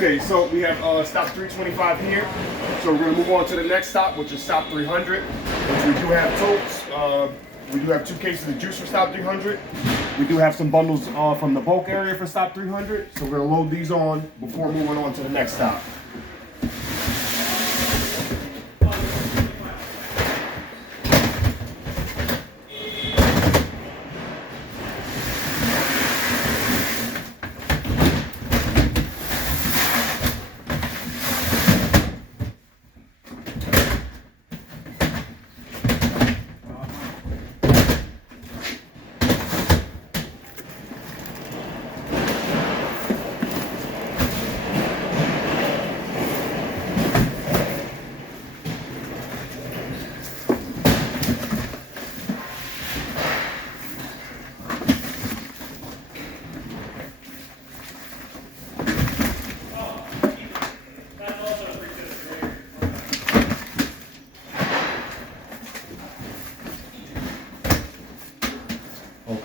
Okay, so we have stop 325 here. So we're gonna move on to the next stop, which is stop 300, which we do have totes. We do have 2 cases of juice for stop 300. We do have some bundles from the bulk area for stop 300. So we're gonna load these on before moving on to the next stop.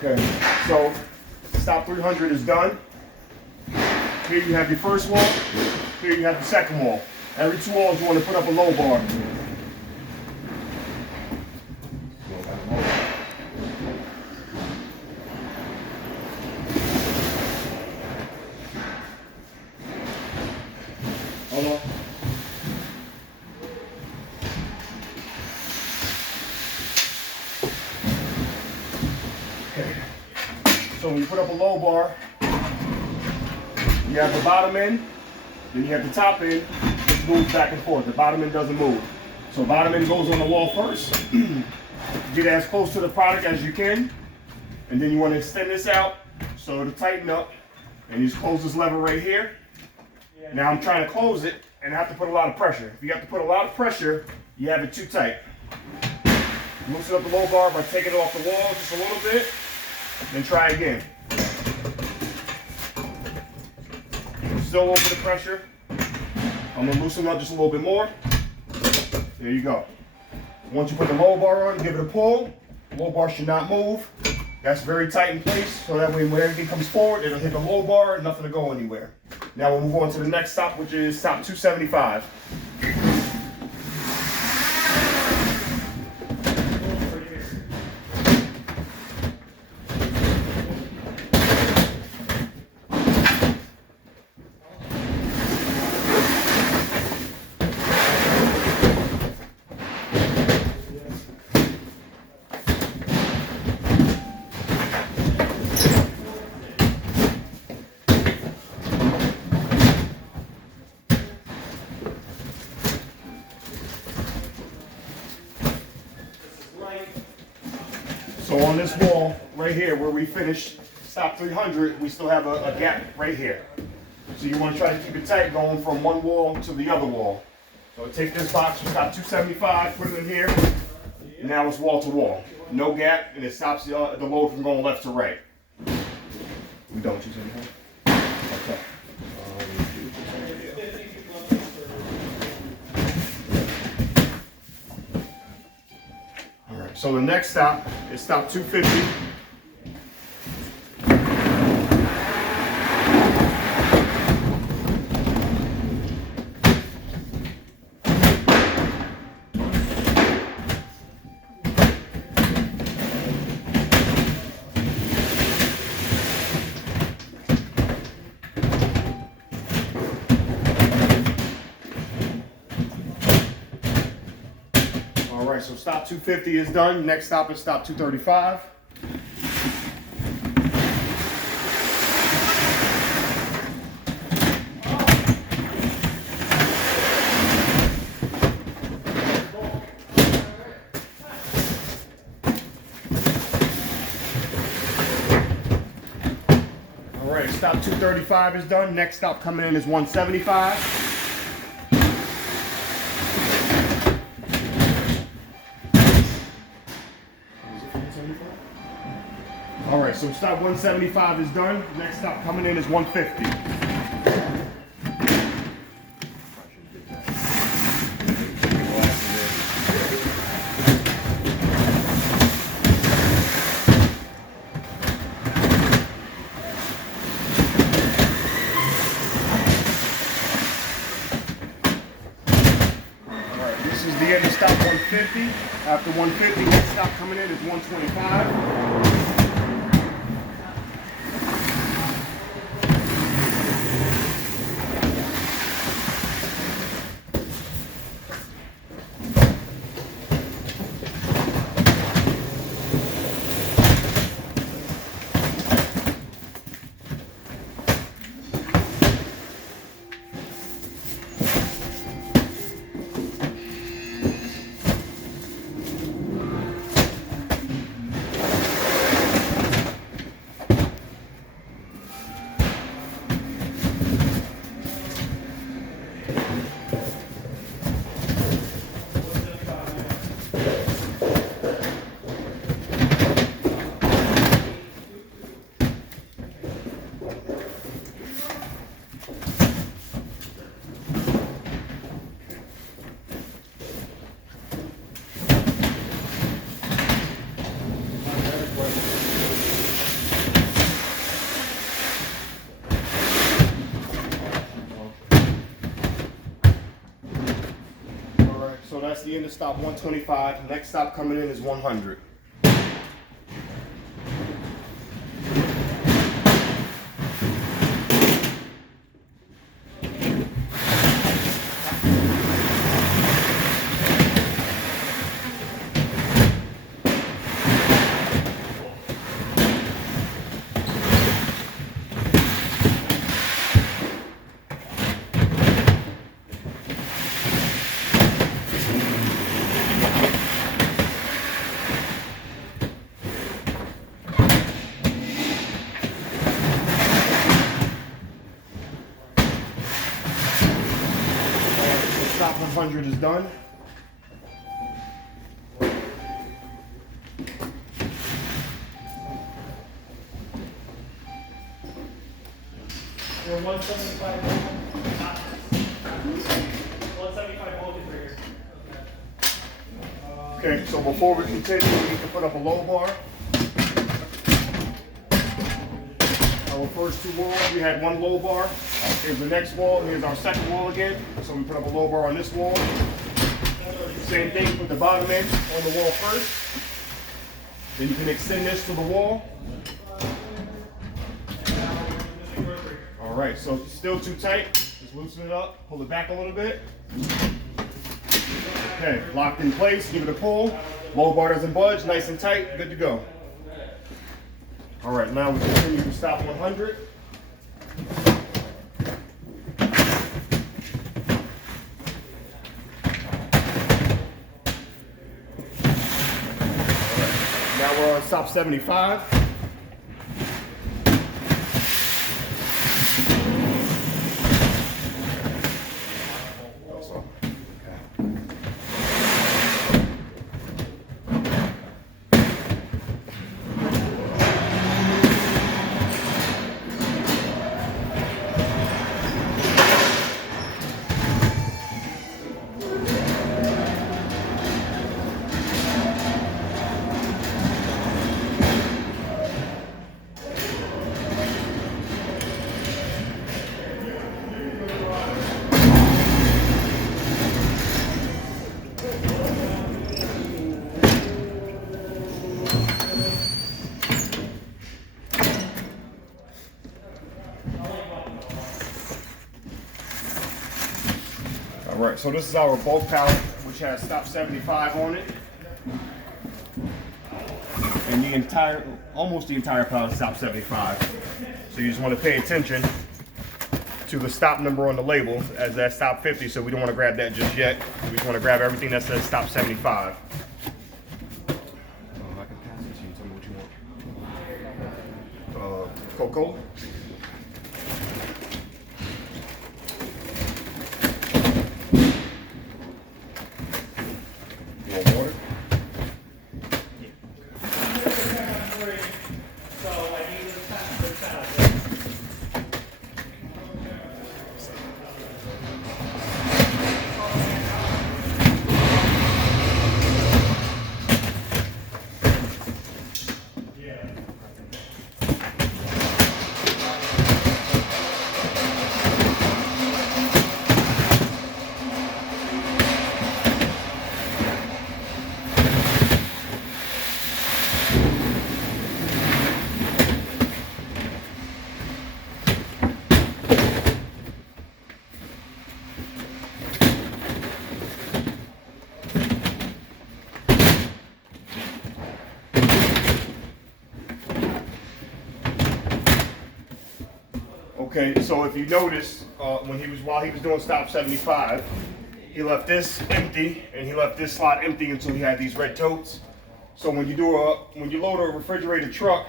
Okay, so stop 300 is done. Here you have your first wall. Here you have the second wall. Every 2 walls you want to put up a low bar. Hold on. Okay. So when you put up a low bar, you have the bottom end, then you have the top end, which moves back and forth. The bottom end doesn't move. So bottom end goes on the wall first. Get as close to the product as you can. And then you want to extend this out so it'll tighten up. And you just close this lever right here. Now I'm trying to close it and I have to put a lot of pressure. If you have to put a lot of pressure, you have it too tight. Loosen up the low bar by taking it off the wall just a little bit. Then try again. Still over the pressure. I'm gonna loosen up just a little bit more. There you go. Once you put the low bar on, give it a pull. The low bar should not move. That's very tight in place, so that way when everything comes forward, it'll hit the low bar, nothing to go anywhere. Now we'll move on to the next stop, which is stop 275. So on this wall right here where we finished stop 300, we still have a gap right here. So you want to try to keep it tight going from one wall to the other wall. So take this box from stop 275, put it in here. Now it's wall to wall. No gap, and it stops the load from going left to right. We done with 275? Okay. So the next stop is stop 250. All right, so stop 250 is done. Next stop is stop 235. All right, stop 235 is done. Next stop coming in is 175. All right, so stop 175 is done. Next stop coming in is 150. is the end of stop 150. After 150, next stop coming in is 125. So that's the end of stop 125. Next stop coming in is 100. Stop 100 is done. We're 175 175 voltage right here. Okay, so before we continue, we need to put up a low bar. Our first two walls, we had one low bar. Here's the next wall, here's our second wall again. So we put up a low bar on this wall. Same thing, put the bottom end on the wall first. Then you can extend this to the wall. All right, so if it's still too tight, just loosen it up, pull it back a little bit. Okay, locked in place, give it a pull. Low bar doesn't budge, nice and tight, good to go. All right, now we continue to stop 100. Now we're on stop 75. All right, so this is our bulk pallet, which has stop 75 on it. And the entire, almost the entire pallet is stop 75. So you just want to pay attention to the stop number on the label as that stop 50, so we don't want to grab that just yet. We just want to grab everything that says stop 75. I can pass it to you, tell me what you want. Coca-Cola? Water? So I need this time. Okay, so if you notice, while he was doing stop 75, he left this empty and he left this slot empty until he had these red totes. So when you load a refrigerated truck,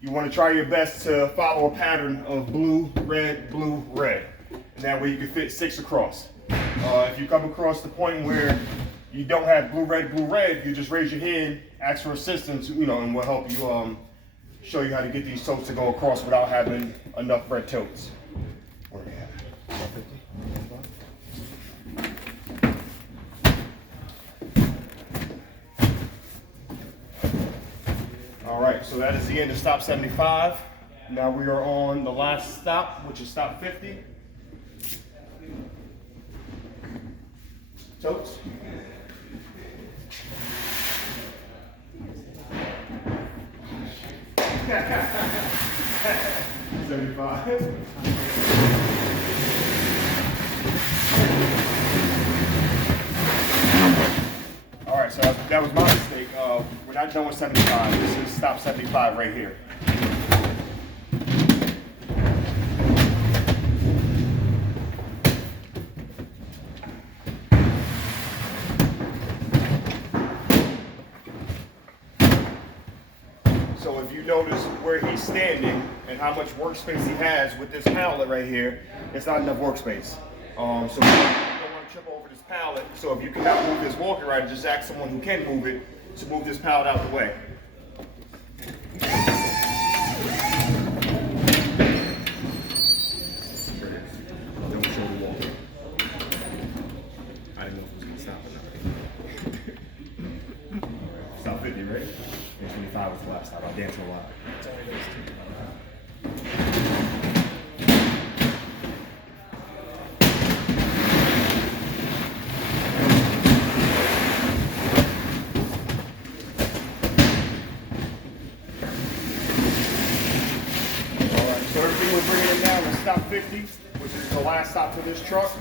you want to try your best to follow a pattern of blue, red, and that way you can fit 6 across. If you come across the point where you don't have blue, red, you just raise your hand, ask for assistance, and we'll help you show you how to get these totes to go across without having enough red totes. Where are we at? 150? All right, so that is the end of stop 75. Now we are on the last stop, which is stop 50. Totes. All right, so that was my mistake. We're not done with 75. This is stop 75 right here. So if you notice where he's standing and how much workspace he has with this pallet right here, it's not enough workspace. So you don't want to trip over this pallet. So if you cannot move this walking rider, just ask someone who can move it to move this pallet out the way. Don't show the wall. I didn't know if it was going to stop or not. Stop 50, right? 25 was the last stop. I danced a lot. Alright, so everything we're bringing it down is stop 50, which is the last stop for this truck.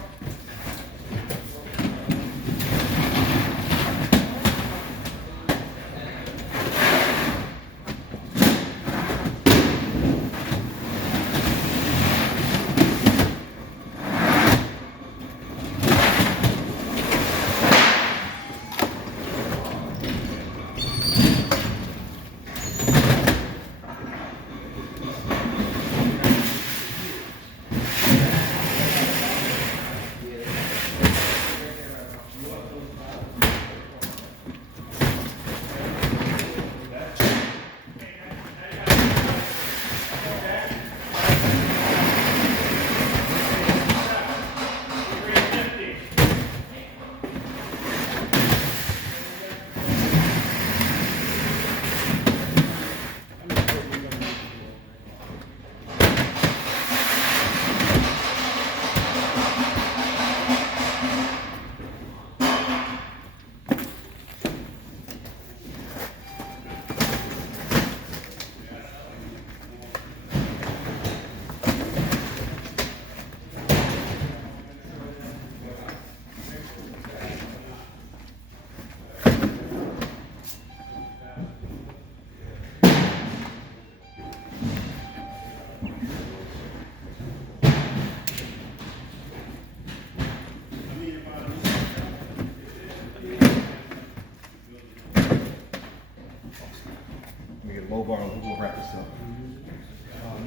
Low bar, we'll wrap this up.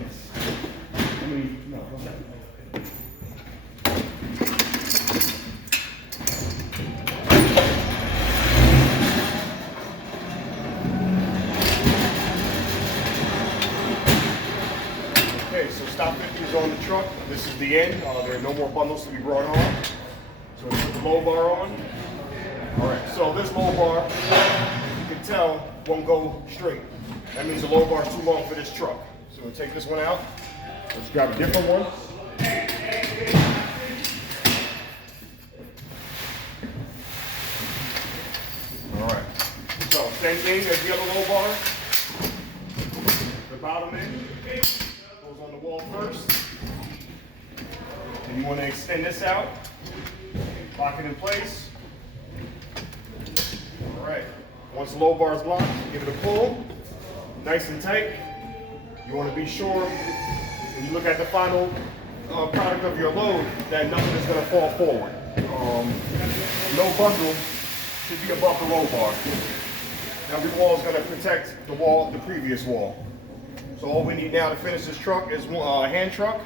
Yes. I mean, no, what's that? Okay, so stop 50 is on the truck. This is the end. There are no more bundles to be brought on. So we put the low bar on. All right, so this low bar, you can tell, won't go straight. That means the low bar is too long for this truck. So we'll take this one out. Let's grab a different one. All right. So same thing as the other low bar. The bottom end goes on the wall first. And you want to extend this out. Lock it in place. All right. Once the low bar is locked, give it a pull. Nice and tight. You want to be sure when you look at the final product of your load, that nothing is going to fall forward. No bundle should be above the load bar. Every wall is going to protect the wall, the previous wall. So all we need now to finish this truck is a hand truck.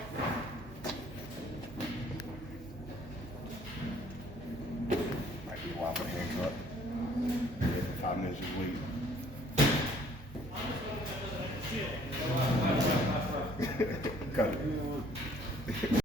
Might be a while for the hand truck. 5 minutes just wait. Cut it.